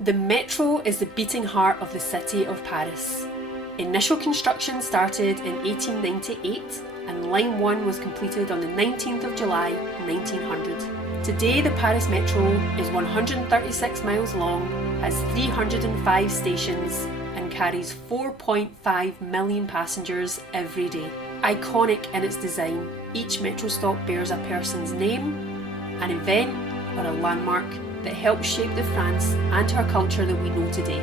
The metro is the beating heart of the city of Paris. Initial construction started in 1898 and Line 1 was completed on the 19th of July 1900. Today the Paris Metro is 136 miles long, has 305 stations and carries 4.5 million passengers every day. Iconic in its design, each metro stop bears a person's name, an event or a landmark that helped shape the France and her culture that we know today.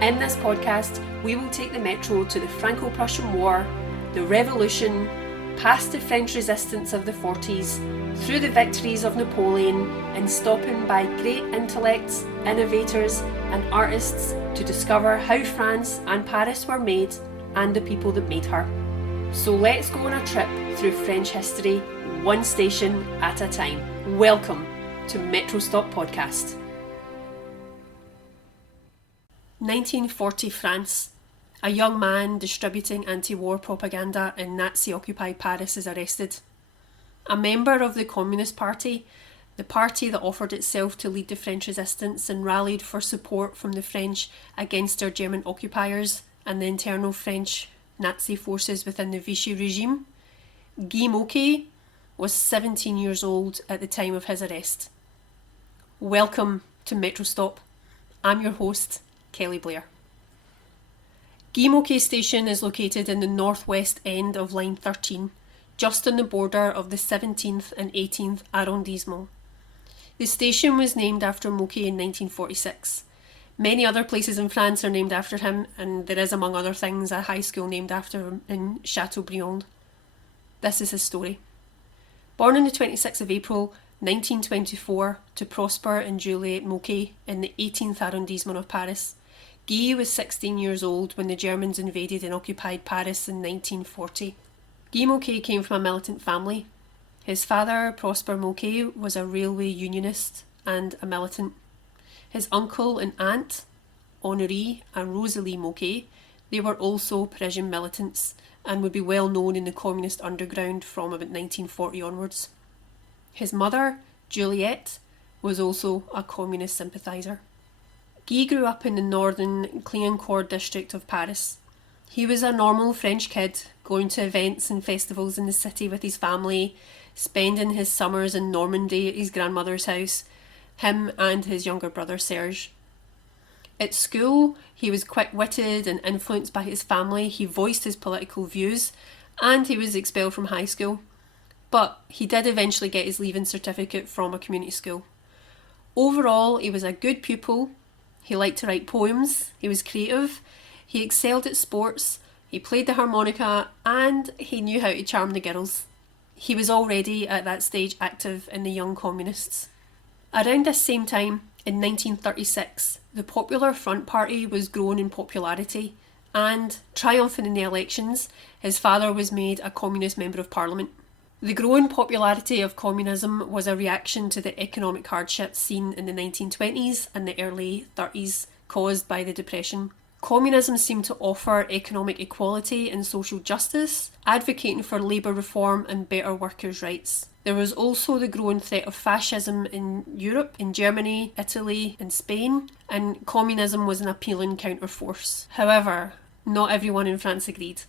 In this podcast, we will take the metro to the Franco-Prussian War, the Revolution, past the French resistance of the 40s, through the victories of Napoleon, and stopping by great intellects, innovators and artists to discover how France and Paris were made and the people that made her. So let's go on a trip through French history, one station at a time. Welcome to Metro Stop Podcast. 1940 France. A young man distributing anti-war propaganda in Nazi-occupied Paris is arrested. A member of the Communist Party, the party that offered itself to lead the French resistance and rallied for support from the French against their German occupiers and the internal French Nazi forces within the Vichy regime, Guy Moquet was 17 years old at the time of his arrest. Welcome to Metro Stop. I'm your host, Kelly Blair. Guy Moquet Station is located in the northwest end of Line 13, just on the border of the 17th and 18th arrondissement. The station was named after Moquet in 1946. Many other places in France are named after him, and there is, among other things, a high school named after him in Chateaubriand. This is his story. Born on the 26th of April 1924 to Prosper and Juliette Moquet in the 18th arrondissement of Paris, Guy was 16 years old when the Germans invaded and occupied Paris in 1940. Guy Moquet came from a militant family. His father, Prosper Moquet, was a railway unionist and a militant. His uncle and aunt, Honoré and Rosalie Moquet, they were also Parisian militants and would be well known in the communist underground from about 1940 onwards. His mother, Juliette, was also a communist sympathiser. Guy grew up in the northern Clignancourt district of Paris. He was a normal French kid, going to events and festivals in the city with his family, spending his summers in Normandy at his grandmother's house, him and his younger brother Serge. At school, he was quick-witted and influenced by his family. He voiced his political views and he was expelled from high school. But he did eventually get his leaving certificate from a community school. Overall, he was a good pupil. He liked to write poems. He was creative. He excelled at sports. He played the harmonica and he knew how to charm the girls. He was already at that stage active in the Young Communists. Around this same time, in 1936, the Popular Front Party was growing in popularity and, triumphing in the elections, his father was made a Communist Member of Parliament. The growing popularity of communism was a reaction to the economic hardships seen in the 1920s and the early 30s caused by the Depression. Communism seemed to offer economic equality and social justice, advocating for labour reform and better workers' rights. There was also the growing threat of fascism in Europe, in Germany, Italy and Spain, and communism was an appealing counterforce. However, not everyone in France agreed.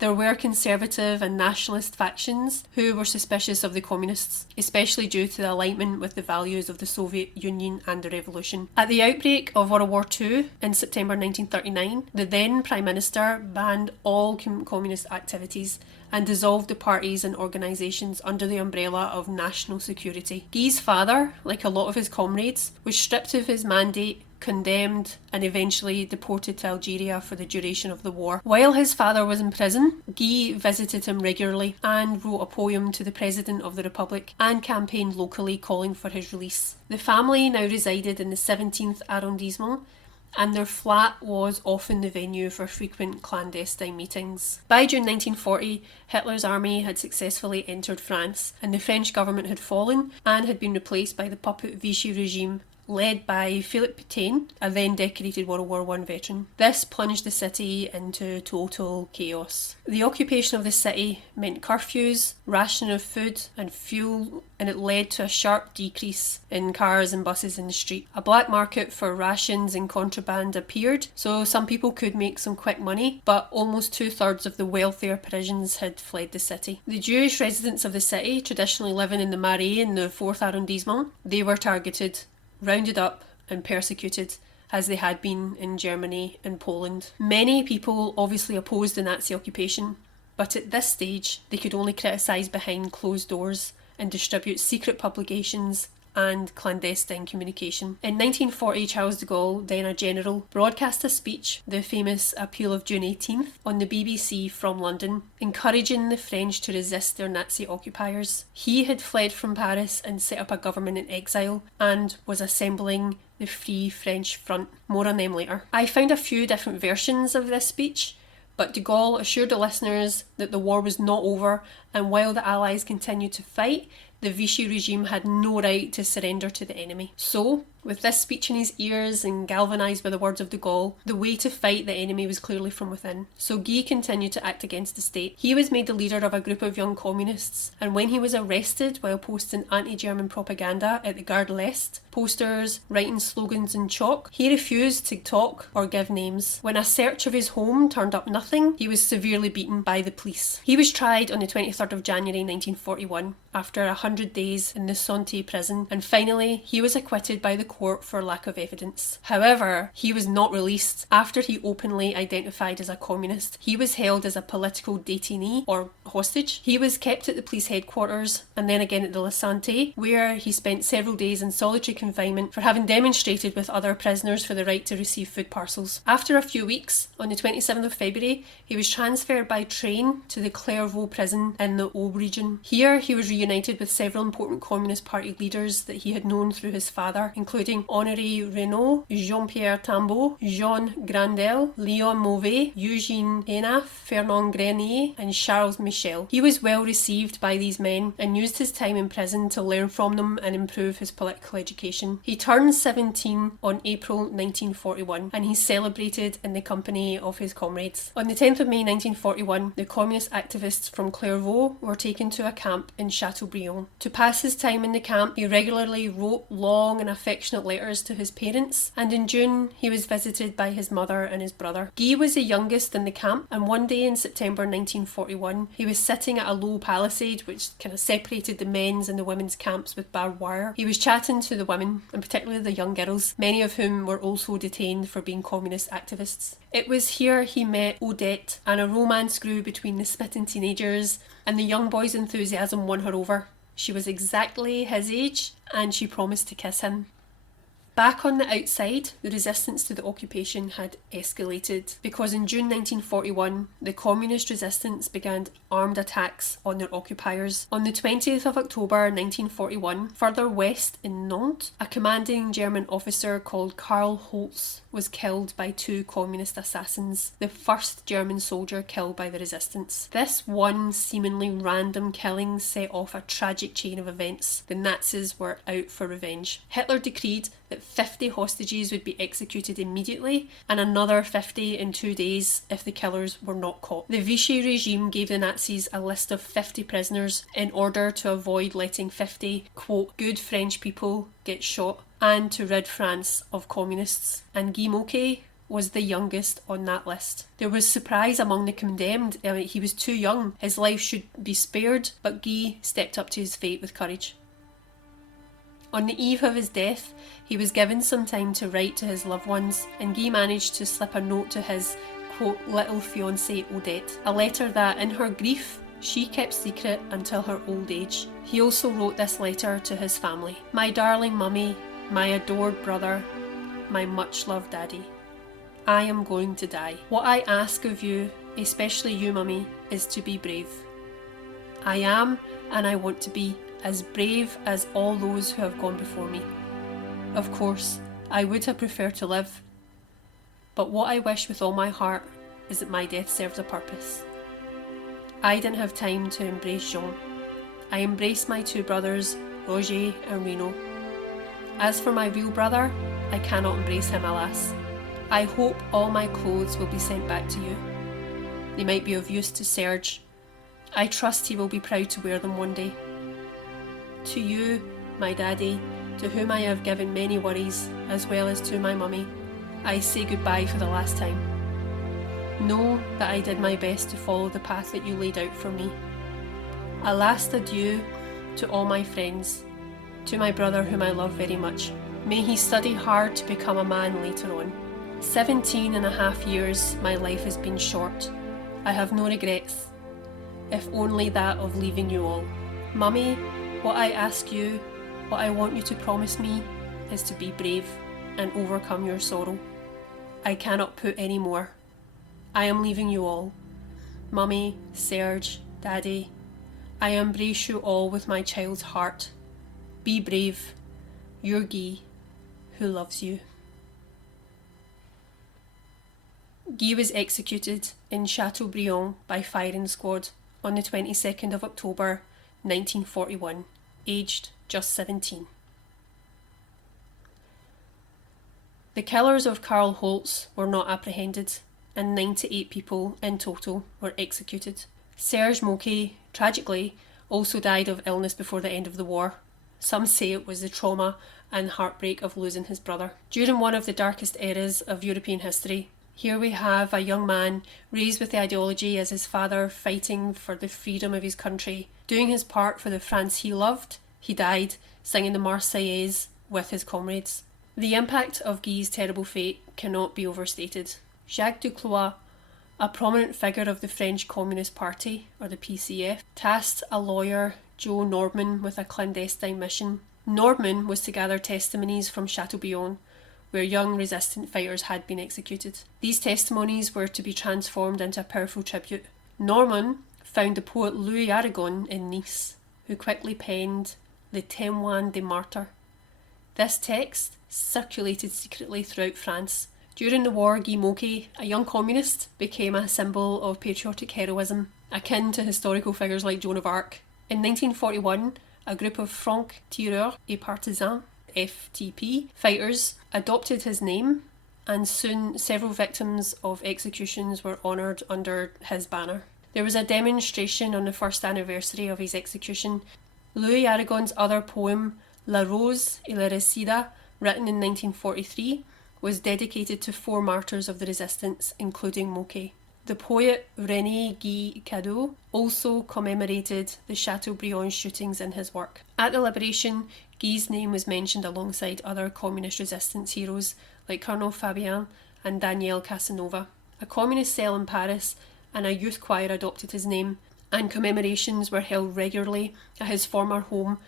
There were conservative and nationalist factions who were suspicious of the communists, especially due to the alignment with the values of the Soviet Union and the revolution. At the outbreak of World War II in September 1939, the then Prime Minister banned all communist activities and dissolved the parties and organisations under the umbrella of national security. Guy's father, like a lot of his comrades, was stripped of his mandate, condemned and eventually deported to Algeria for the duration of the war. While his father was in prison, Guy visited him regularly and wrote a poem to the President of the Republic and campaigned locally calling for his release. The family now resided in the 17th arrondissement and their flat was often the venue for frequent clandestine meetings. By June 1940, Hitler's army had successfully entered France and the French government had fallen and had been replaced by the puppet Vichy regime led by Philip Pétain, a then decorated World War I veteran. This plunged the city into total chaos. The occupation of the city meant curfews, rationing of food and fuel, and it led to a sharp decrease in cars and buses in the street. A black market for rations and contraband appeared, so some people could make some quick money, but almost 2/3 of the wealthier Parisians had fled the city. The Jewish residents of the city, traditionally living in the Marais in the 4th arrondissement, they were targeted, rounded up and persecuted, as they had been in Germany and Poland. Many people obviously opposed the Nazi occupation, but at this stage they could only criticise behind closed doors and distribute secret publications and clandestine communication. In 1940, Charles de Gaulle, then a general, broadcast a speech, the famous Appeal of June 18th, on the BBC from London, encouraging the French to resist their Nazi occupiers. He had fled from Paris and set up a government in exile and was assembling the Free French Front. More on them later. I found a few different versions of this speech, but de Gaulle assured the listeners that the war was not over, and while the Allies continued to fight, the Vichy regime had no right to surrender to the enemy. So, with this speech in his ears and galvanised by the words of de Gaulle, the way to fight the enemy was clearly from within. So Guy continued to act against the state. He was made the leader of a group of young communists, and when he was arrested while posting anti-German propaganda at the Gare de l'Est, posters, writing slogans in chalk, he refused to talk or give names. When a search of his home turned up nothing, he was severely beaten by the police. He was tried on the 23rd of January 1941 after 100 days in the Santé prison, and finally he was acquitted by the court for lack of evidence. However, he was not released after he openly identified as a communist. He was held as a political detainee or hostage. He was kept at the police headquarters and then again at the La Santé, where he spent several days in solitary confinement for having demonstrated with other prisoners for the right to receive food parcels. After a few weeks, on the 27th of February, he was transferred by train to the Clairvaux prison in the Aube region. Here he was reunited with several important Communist Party leaders that he had known through his father, including Honoré Renaud, Jean-Pierre Tambo, Jean Grandel, Léon Mauvais, Eugène Hénaff, Fernand Grenier and Charles Michel. He was well received by these men and used his time in prison to learn from them and improve his political education. He turned 17 on April 1941 and he celebrated in the company of his comrades. On the 10th of May 1941, the communist activists from Clairvaux were taken to a camp in Chateaubriand. To pass his time in the camp, he regularly wrote long and affectionate letters to his parents, and in June he was visited by his mother and his brother. Guy was the youngest in the camp, and one day in September 1941 he was sitting at a low palisade which kind of separated the men's and the women's camps with barbed wire. He was chatting to the women, and particularly the young girls, many of whom were also detained for being communist activists. It was here he met Odette, and a romance grew between the smitten teenagers, and the young boy's enthusiasm won her over. She was exactly his age, and she promised to kiss him. Back on the outside, the resistance to the occupation had escalated because in June 1941, the communist resistance began armed attacks on their occupiers. On the 20th of October 1941, further west in Nantes, a commanding German officer called Karl Holz was killed by 2 communist assassins, the first German soldier killed by the resistance. This one seemingly random killing set off a tragic chain of events. The Nazis were out for revenge. Hitler decreed that 50 hostages would be executed immediately and another 50 in 2 days if the killers were not caught. The Vichy regime gave the Nazis a list of 50 prisoners in order to avoid letting 50, quote, good French people get shot and to rid France of communists. And Guy Moquet was the youngest on that list. There was surprise among the condemned. He was too young. His life should be spared, but Guy stepped up to his fate with courage. On the eve of his death, he was given some time to write to his loved ones, and Guy managed to slip a note to his, quote, little fiancée Odette, a letter that, in her grief, she kept secret until her old age. He also wrote this letter to his family. My darling mummy, my adored brother, my much-loved daddy, I am going to die. What I ask of you, especially you mummy, is to be brave. I am, and I want to be, as brave as all those who have gone before me. Of course, I would have preferred to live, but what I wish with all my heart is that my death serves a purpose. I didn't have time to embrace Jean. I embraced my 2 brothers, Roger and Reno. As for my real brother, I cannot embrace him, alas. I hope all my clothes will be sent back to you. They might be of use to Serge. I trust he will be proud to wear them one day. To you, my daddy, to whom I have given many worries, as well as to my mummy, I say goodbye for the last time. Know that I did my best to follow the path that you laid out for me. A last adieu to all my friends, to my brother whom I love very much. May he study hard to become a man later on. 17.5 years my life has been short. I have no regrets, if only that of leaving you all. Mummy, what I ask you, what I want you to promise me, is to be brave and overcome your sorrow. I cannot put any more. I am leaving you all. Mummy, Serge, Daddy, I embrace you all with my child's heart. Be brave. Your Guy, who loves you. Guy was executed in Chateaubriand by firing squad on the 22nd of October 1941, aged just 17. The killers of Karl Holz were not apprehended, and 98 people in total were executed. Serge Moquet, tragically, also died of illness before the end of the war. Some say it was the trauma and heartbreak of losing his brother. During one of the darkest eras of European history, here we have a young man raised with the ideology as his father, fighting for the freedom of his country, doing his part for the France he loved. He died singing the Marseillaise with his comrades. The impact of Guy's terrible fate cannot be overstated. Jacques Duclos, a prominent figure of the French Communist Party, or the PCF, tasked a lawyer, Joe Norman, with a clandestine mission. Norman was to gather testimonies from Chateaubriand, where young resistant fighters had been executed. These testimonies were to be transformed into a powerful tribute. Norman found the poet Louis Aragon in Nice, who quickly penned Le Témoin des Martyrs. This text circulated secretly throughout France. During the war, Guy Moquet, a young communist, became a symbol of patriotic heroism, akin to historical figures like Joan of Arc. In 1941, a group of Francs-Tireurs et Partisans, FTP, fighters adopted his name, and soon several victims of executions were honoured under his banner. There was a demonstration on the first anniversary of his execution. Louis Aragon's other poem, La Rose et le Récida, written in 1943, was dedicated to 4 martyrs of the resistance, including Moquet. The poet René Guy Cadeau also commemorated the Chateaubriand shootings in his work. At the liberation, Guy's name was mentioned alongside other communist resistance heroes like Colonel Fabien and Daniel Casanova. A communist cell in Paris and a youth choir adopted his name, and commemorations were held regularly at his former home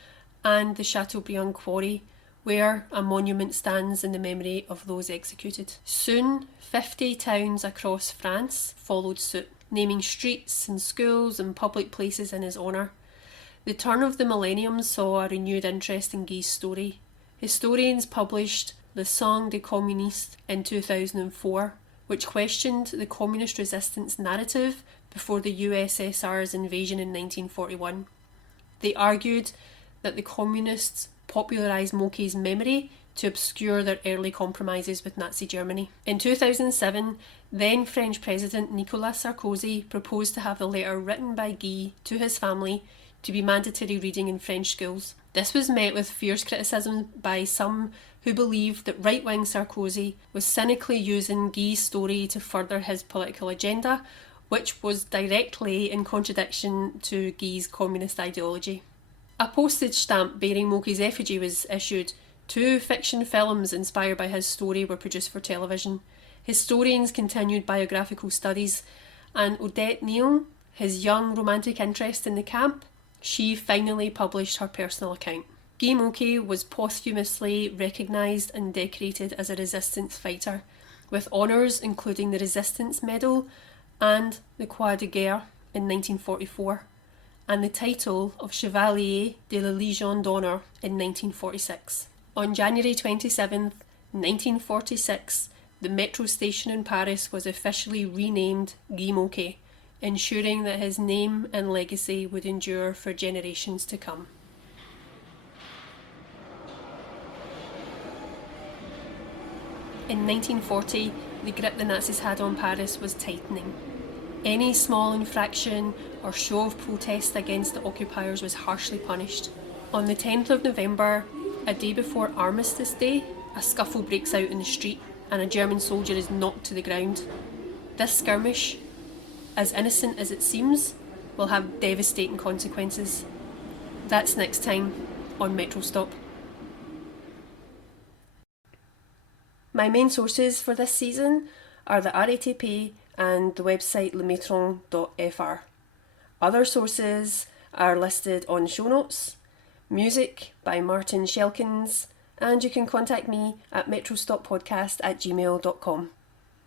and the Chateaubriand quarry, where a monument stands in the memory of those executed. Soon, 50 towns across France followed suit, naming streets and schools and public places in his honour. The turn of the millennium saw a renewed interest in Guy's story. Historians published Le Sang des Communistes in 2004, which questioned the communist resistance narrative before the USSR's invasion in 1941. They argued that the communists popularised Moquet's memory to obscure their early compromises with Nazi Germany. In 2007, then French President Nicolas Sarkozy proposed to have the letter written by Guy to his family to be mandatory reading in French schools. This was met with fierce criticism by some who believed that right-wing Sarkozy was cynically using Guy's story to further his political agenda, which was directly in contradiction to Guy's communist ideology. A postage stamp bearing Moquet's effigy was issued. 2 fiction films inspired by his story were produced for television. Historians continued biographical studies, and Odette Neal, his young romantic interest in the camp, she finally published her personal account. Guy Moquet was posthumously recognised and decorated as a resistance fighter, with honours including the Resistance Medal and the Croix de Guerre in 1944. And the title of Chevalier de la Légion d'Honneur in 1946. On January 27, 1946, the metro station in Paris was officially renamed Guy Moquet, ensuring that his name and legacy would endure for generations to come. In 1940, the grip the Nazis had on Paris was tightening. Any small infraction or show of protest against the occupiers was harshly punished. On the 10th of November, a day before Armistice Day, a scuffle breaks out in the street and a German soldier is knocked to the ground. This skirmish, as innocent as it seems, will have devastating consequences. That's next time on Metro Stop. My main sources for this season are the RATP and the website lemetron.fr. Other sources are listed on show notes. Music by Martin Shelkins, and you can contact me at metrostoppodcast@gmail.com.